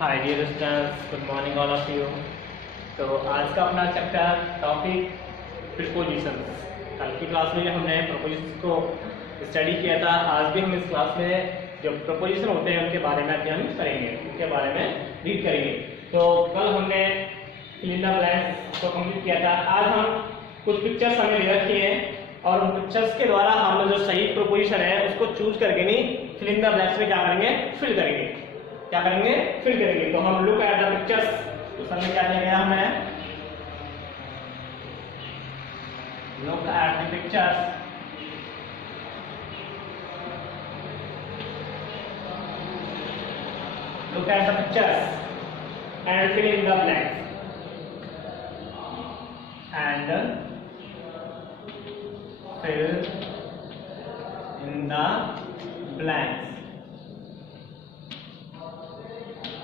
Hi dear students, good morning all of you. तो आज का अपना चैप्टर टॉपिक प्रीपोजिशंस। कल की क्लास में हमने प्रीपोजिशंस को स्टडी किया था। आज भी हम इस क्लास में जो प्रीपोजिशन होते हैं उनके बारे में अध्ययन करेंगे, उनके बारे में रीड करेंगे। तो कल हमने फिल इन द ब्लैंक्स को कंप्लीट किया था। आज हम कुछ पिक्चर्स हमें दे रखी है और उन पिक्चर्स के द्वारा हम जो सही प्रीपोजिशन है उसको चूज करके नहीं फिल इन द ब्लैंक्स में क्या करेंगे, फिल करेंगे। क्या करेंगे, फिल करेंगे। तो हम लुक एट द पिक्चर्स। तो सामने क्या दिया गया हमें, look at the pictures. Look at the pictures and fill in the blanks and fill in the blanks.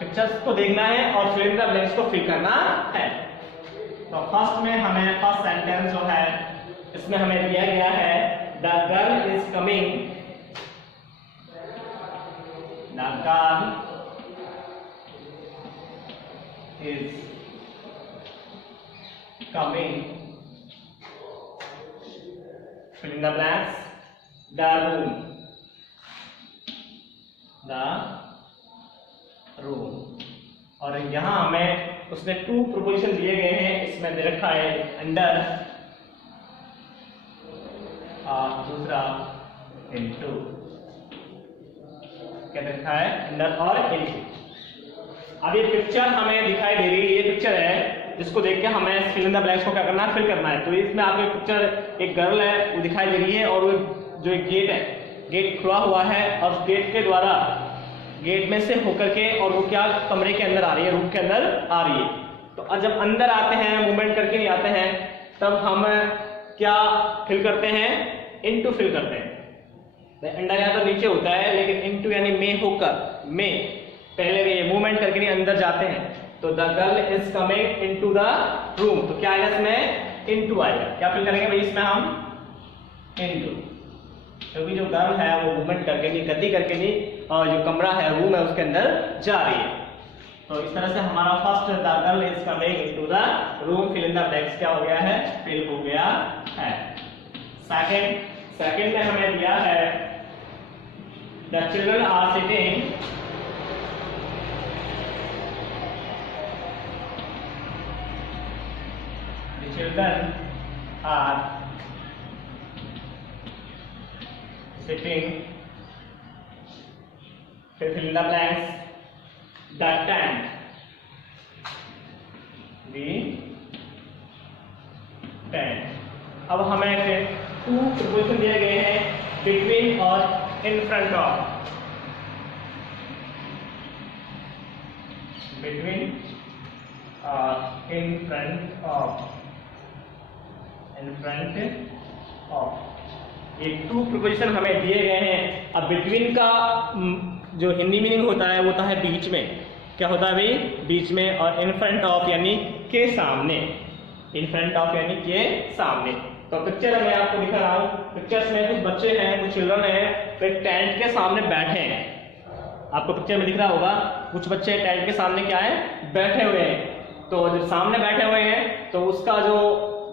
Pictures को देखना है और फिल इन द ब्लैंक्स को फिल करना है। तो फर्स्ट में हमें फर्स्ट सेंटेंस जो है इसमें हमें दिया गया है the girl is coming. The girl is coming. Fill in the blanks the room. The room. और यहां हमें उसने टू प्रीपोजिशन दिए गए हैं। इसमें दे रखा है अंडर और दूसरा इनटू। क्या दे रखा है, अंडर और इनटू। अब ये पिक्चर हमें दिखाई दे रही है, ये पिक्चर है जिसको देख के हमें फिल इन द ब्लैंक्स को क्या करना है, फिल करना है। तो इसमें आपको पिक्चर एक गर्ल है वो दिखाई दे रही है और वो जो एक गेट है, गेट खुला हुआ है और गेट के द्वारा गेट में से होकर के और वो क्या कमरे के अंदर आ रही है, रूम के अंदर आ रही है। तो जब अंदर आते हैं, मूवमेंट करके नहीं आते हैं, तब हम क्या फिल करते हैं, इनटू फिल करते हैं। अंडर यहाँ तो नीचे होता है लेकिन इनटू यानी में होकर, में पहले ये मूवमेंट करके नहीं अंदर जाते हैं। तो the girl is coming into the room. तो क्या आएगा इसमें, इनटू आएगा। क्या फिल करेंगे भाई इसमें हम, इनटू। क्योंकि जो गर्ल है वो मूवमेंट करके नहीं, गति करके नहीं, और जो कमरा है, रूम है, उसके अंदर जा रही है। तो इस तरह से हमारा first the girl is coming into the room, fill in the blanks क्या हो गया है, फिल हो गया है। सेकंड में हमें दिया है the children are sitting. The children are sitting. Fill in the blanks. The tent. The tent. अब हमें फिर टू प्रीपोजिशन दिए गए हैं, बिटवीन और इन फ्रंट ऑफ। बिटवीन और in front of. In front of, ये टू प्रीपोजिशन हमें दिए गए हैं। अब बिटवीन का जो हिंदी मीनिंग होता है वो होता है बीच में। क्या होता है भाई, बीच में। और इन फ्रंट ऑफ यानी के सामने। इन फ्रंट ऑफ यानी के सामने। तो पिक्चर मैं आपको दिखा रहा हूँ। पिक्चर्स में कुछ बच्चे हैं, कुछ चिल्ड्रन हैं, फिर टेंट के सामने बैठे हैं। आपको पिक्चर में दिख रहा होगा कुछ बच्चे टेंट के सामने क्या है, बैठे हुए हैं। तो जब सामने बैठे हुए हैं तो उसका जो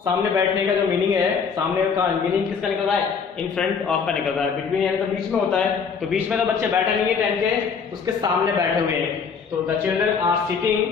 सामने बैठने का जो मीनिंग है, सामने का मीनिंग किसका निकल रहा है, इन फ्रंट ऑफ का निकल रहा है। बिटवीन यानी तो बीच में होता है। तो बीच में तो बच्चे बैठे नहीं है टेंट के, उसके सामने बैठे हुए हैं। तो द चिल्ड्रन आर सिटिंग।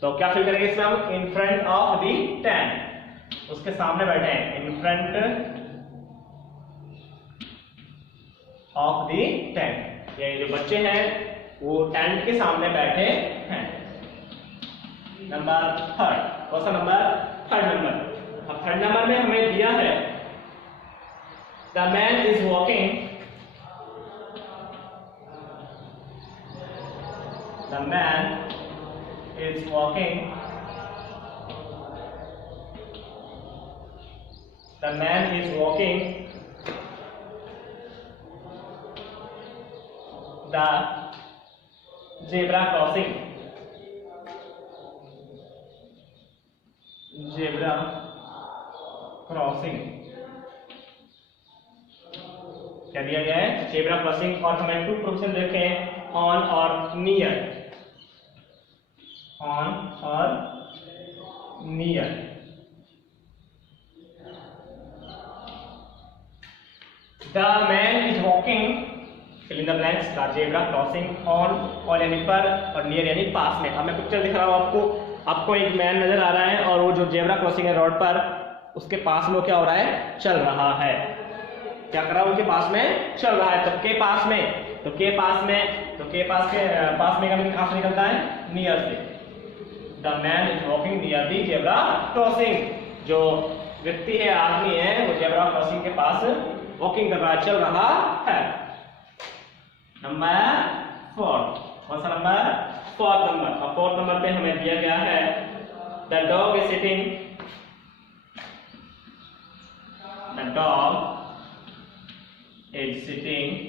तो क्या फिल करेंगे इसमें हम, in front of the tent. उसके सामने बैठे हैं, in front of the tent. ये जो बच्चे हैं वो टेंट के सामने बैठे हैं। नंबर थर्ड, कौन सा नंबर, थर्ड नंबर। अब थर्ड नंबर में हमें दिया है the man is walking. The man is walking. The man is walking the zebra crossing. Zebra crossing क्या दिया गया है, जेब्रा क्रॉसिंग। और हमें टू प्रोपोजिशन देखे हैं, ऑन और near. on or near. The man is walking, fill in the blanks, the zebra crossing on यानी पर और near यानी पास में। अब मैं पिक्चर दिख रहा हूँ आपको एक मैन नजर आ रहा है और वो जो जेब्रा क्रॉसिंग है रोड पर उसके पास में क्या हो रहा है, चल रहा है। क्या कर रहा है, उनके पास में चल रहा है। तो के पास में का मीनिंग कहाँ से निकलता है, नियर से। The man is walking near the zebra crossing. जो व्यक्ति है, आदमी है, वो जेब्रा क्रॉसिंग के पास वॉकिंग कर रहा है, चल रहा है। नंबर 4, कौन सा नंबर, 4th नंबर। और 4th नंबर पे हमें दिया गया है the dog is sitting, the dog is sitting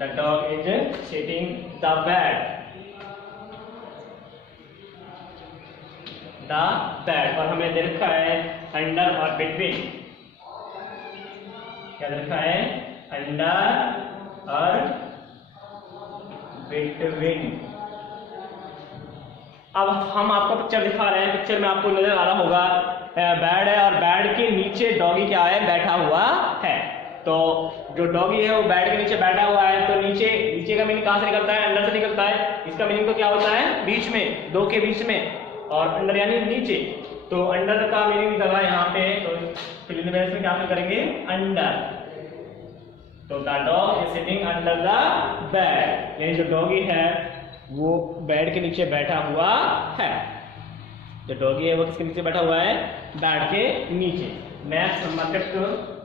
the dog is sitting the bed, the bed। और हमें दे रखा है अंडर और बिटवीन। क्या दे रखा है, अंडर और बिटवीन। अब हम आपको पिक्चर दिखा रहे हैं, पिक्चर में आपको नजर आ रहा होगा बेड है और बेड के नीचे डॉगी क्या है, बैठा हुआ है। तो जो डॉगी है वो बेड के नीचे बैठा हुआ है, तो नीचे का मीनिंग कहां से निकलता है, अंदर से निकलता है। इसका मीनिंग तो क्या होता है, बीच में, दो के बीच में, और अंडर यानी नीचे। तो अंडर का मीनिंग निकल रहा है यहाँ पे, तो फिल इन द ब्लैंक्स में क्या करेंगे, अंडर। तो the dog is sitting under the bed, यानी जो डॉगी है वो बेड के नीचे बैठा हुआ है। जो डॉगी है वो किसके नीचे बैठा हुआ है, बेड के नीचे। नेक्स्ट नंबर 5,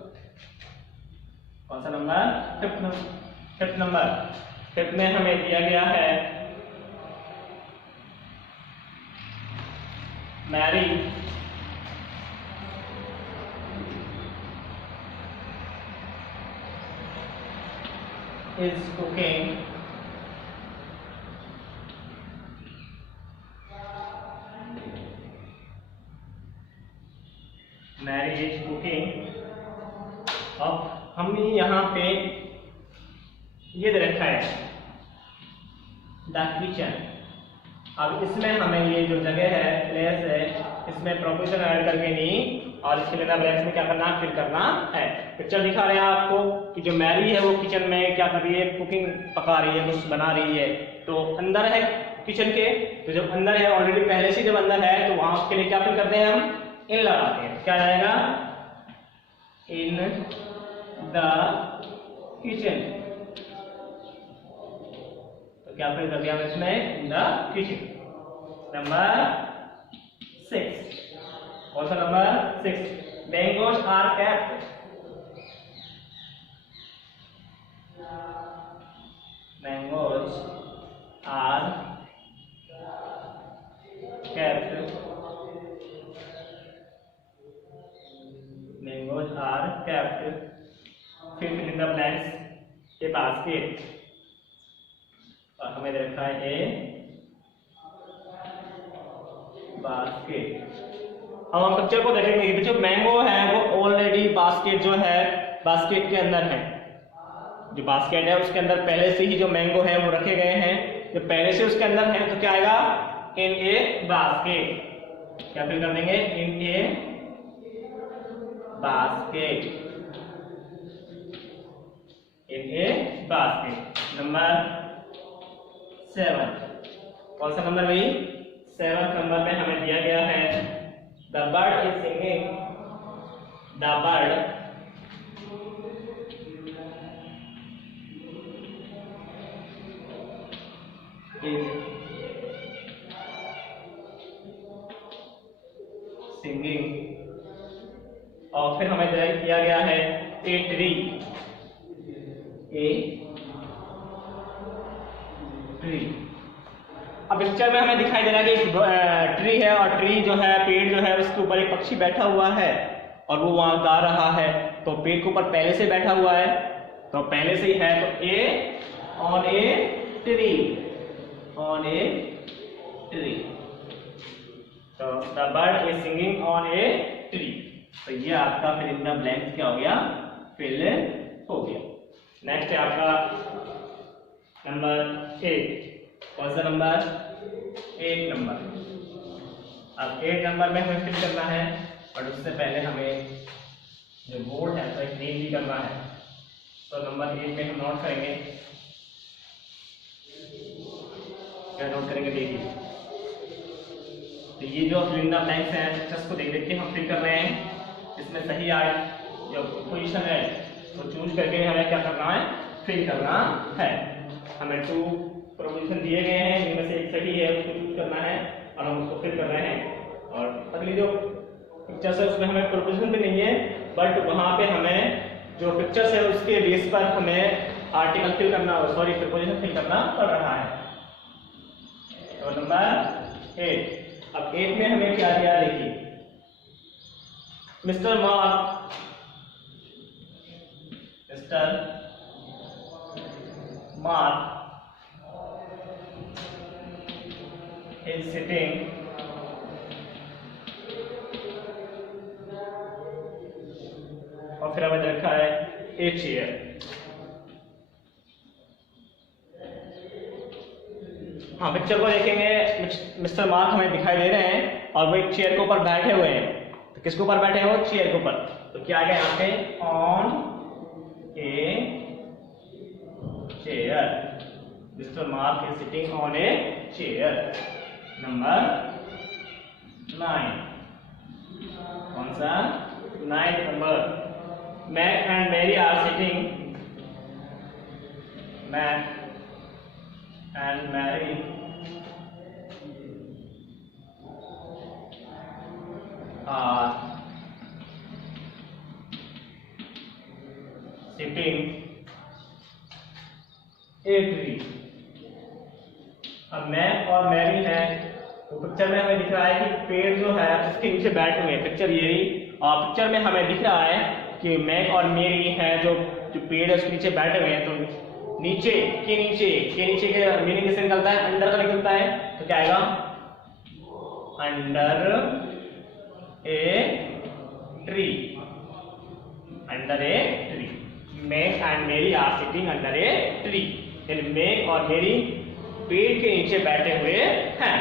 कौन सा नंबर, 5th नंबर। 5th में हमें दिया गया है Mary is cooking, Mary is cooking. अब हमने यहाँ पे ये दे रखा है द किचन। अब इसमें हमें ये जो जगह है, प्लेस है, इसमें प्रोपोजिशन ऐड करके नहीं, और इसके लिए ब्लैंक्स में क्या करना, फिल करना है। पिक्चर दिखा रहे हैं आपको कि जो मैरी है वो किचन में क्या कर रही है, कुकिंग पका रही है, कुछ बना रही है। तो अंदर है किचन के, तो जब अंदर है ऑलरेडी पहले से जब अंदर है तो वहां उसके लिए क्या फिल करते हैं, हम इन लगाते हैं। क्या जाएगा, इन द किचन। तो क्या फिल कर दिया हमने इसमें, इन द किचन। नंबर 6, कौन सा number, 6। Mangoes are kept, mangoes are kept, mangoes are kept. फिर fill in the blanks, a basket, और हमें रखा है ए बास्केट। अब हम पिक्चर को देखेंगे, जो मैंगो है वो ऑलरेडी बास्केट जो है, बास्केट के अंदर है। जो बास्केट है उसके अंदर पहले से ही जो मैंगो है वो रखे गए हैं, जो पहले से उसके अंदर है, तो क्या आएगा, इन ए बास्केट। क्या फिल कर देंगे, in a basket, in a basket. Number 7, कौन सा नंबर भाई, 7th नंबर में हमें दिया गया है the bird is singing, the bird is singing. और फिर हमें दिया गया है ए ट्री, ए ट्री। अब पिक्चर में हमें दिखाई दे रहा है कि एक ट्री है, और ट्री जो है, पेड़ जो है, उसके ऊपर एक पक्षी बैठा हुआ है और वो वहां गा रहा है। तो पेड़ के ऊपर पहले से बैठा हुआ है, तो पहले से ही है, तो a on a tree, on a tree. तो the bird is singing on a tree. तो ये आपका फिल इन द ब्लैंक्स क्या हो गया, फिल हो गया। नेक्स्ट है आपका नंबर 8। कौन सा नंबर? 8 नंबर। अब 8 नंबर में हमें फिल करना है, और उससे पहले हमें जो बोर्ड है तो एक नेम भी करना है। तो नंबर 8 में हम नोट करेंगे, क्या नोट करेंगे देखिए। तो ये जो फिल इन द ब्लैंक्स हैं पिक्चर्स को देख देख के हम फिल कर रहे हैं। इसमें सही जो पोजीशन है तो चूज करके हमें क्या करना है, फिल करना है। हमें 2 प्रोपोजिशन दिए गए हैं, इनमें से एक सही है उसको चूज करना है और हम उसको फिल कर रहे हैं। और अगली जो पिक्चर्स है उसमें हमें प्रोपोजिशन भी नहीं है, बट वहाँ पे हमें जो पिक्चर्स है उसके बेस पर हमें आर्टिकल फिल करना, सॉरी प्रीपोजिशन फिल करना पड़ रहा है। तो नंबर 8। अब 8 में हमें क्या दिया देखिए, मिस्टर मार्क is sitting और फिर हमें रखा है ए चेयर। हाँ, पिक्चर को देखेंगे, मिस्टर मार्क हमें दिखाई दे रहे हैं और वो एक चेयर के ऊपर बैठे हुए हैं। तो किसके ऊपर बैठे हैं? वो चेयर के ऊपर। तो क्या है यहाँ पे? On a chair. Mister Mark is sitting on a chair. Number 9। कौन सा? 9 number. Mac and Mary are sitting. Mac and Mary are sitting a tree. अब मैक और मैरी है, तो पिक्चर में हमें दिख रहा है कि पेड़ जो है उसके नीचे बैठे हुए हैं। पिक्चर यही, और पिक्चर में हमें दिख रहा है कि मैक और मेरी है जो पेड़ है उसके नीचे बैठे हुए हैं। तो नीचे के मीनिंग किससे निकलता है? अंडर का निकलता है। तो क्या आएगा? Under a tree. Under a tree. Mac and Mary are sitting under a tree. Mac और मेरी पेड़ के नीचे बैठे हुए हैं।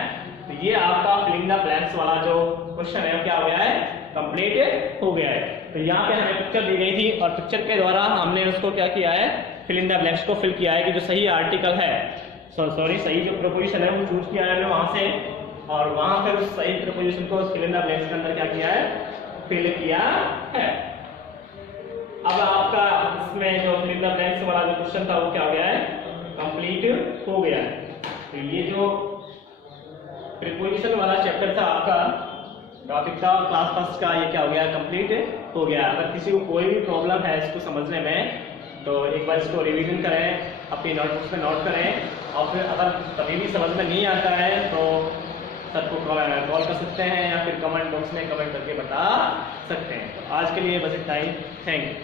तो ये आपका फिल इन द ब्लैंक्स वाला जो क्वेश्चन है क्या हो गया है? कंप्लीट हो गया है। तो यहाँ पे हमें पिक्चर दी गई थी और पिक्चर के द्वारा हमने उसको क्या किया है? फिल इन द ब्लैंक्स को फिल किया है कि जो सही आर्टिकल है, सॉरी सही जो प्रीपोजिशन है वो चूज किया है हमने वहां से, और वहां पर उस सही प्रीपोजिशन को फिल इन द ब्लैंक्स के अंदर क्या किया है? फिल किया है। अब आपका इसमें जो फिल इन द ब्लैंक्स वाला जो क्वेश्चन था वो क्या हो गया है? कंप्लीट हो गया है। तो ये जो प्रीपोजिशन वाला चैप्टर था आपका टॉपिक था क्लास फर्स्ट का, ये क्या हो गया? कंप्लीट हो गया। अगर किसी को कोई भी प्रॉब्लम है इसको समझने में तो एक बार इसको रिवीजन करें, अपनी नोटबुक्स में नोट करें, और फिर अगर कभी भी समझ में नहीं आता है तो सर को कॉल कर सकते हैं या फिर कमेंट बॉक्स में कमेंट करके बता सकते हैं। तो आज के लिए बस इतना ही। Thank you.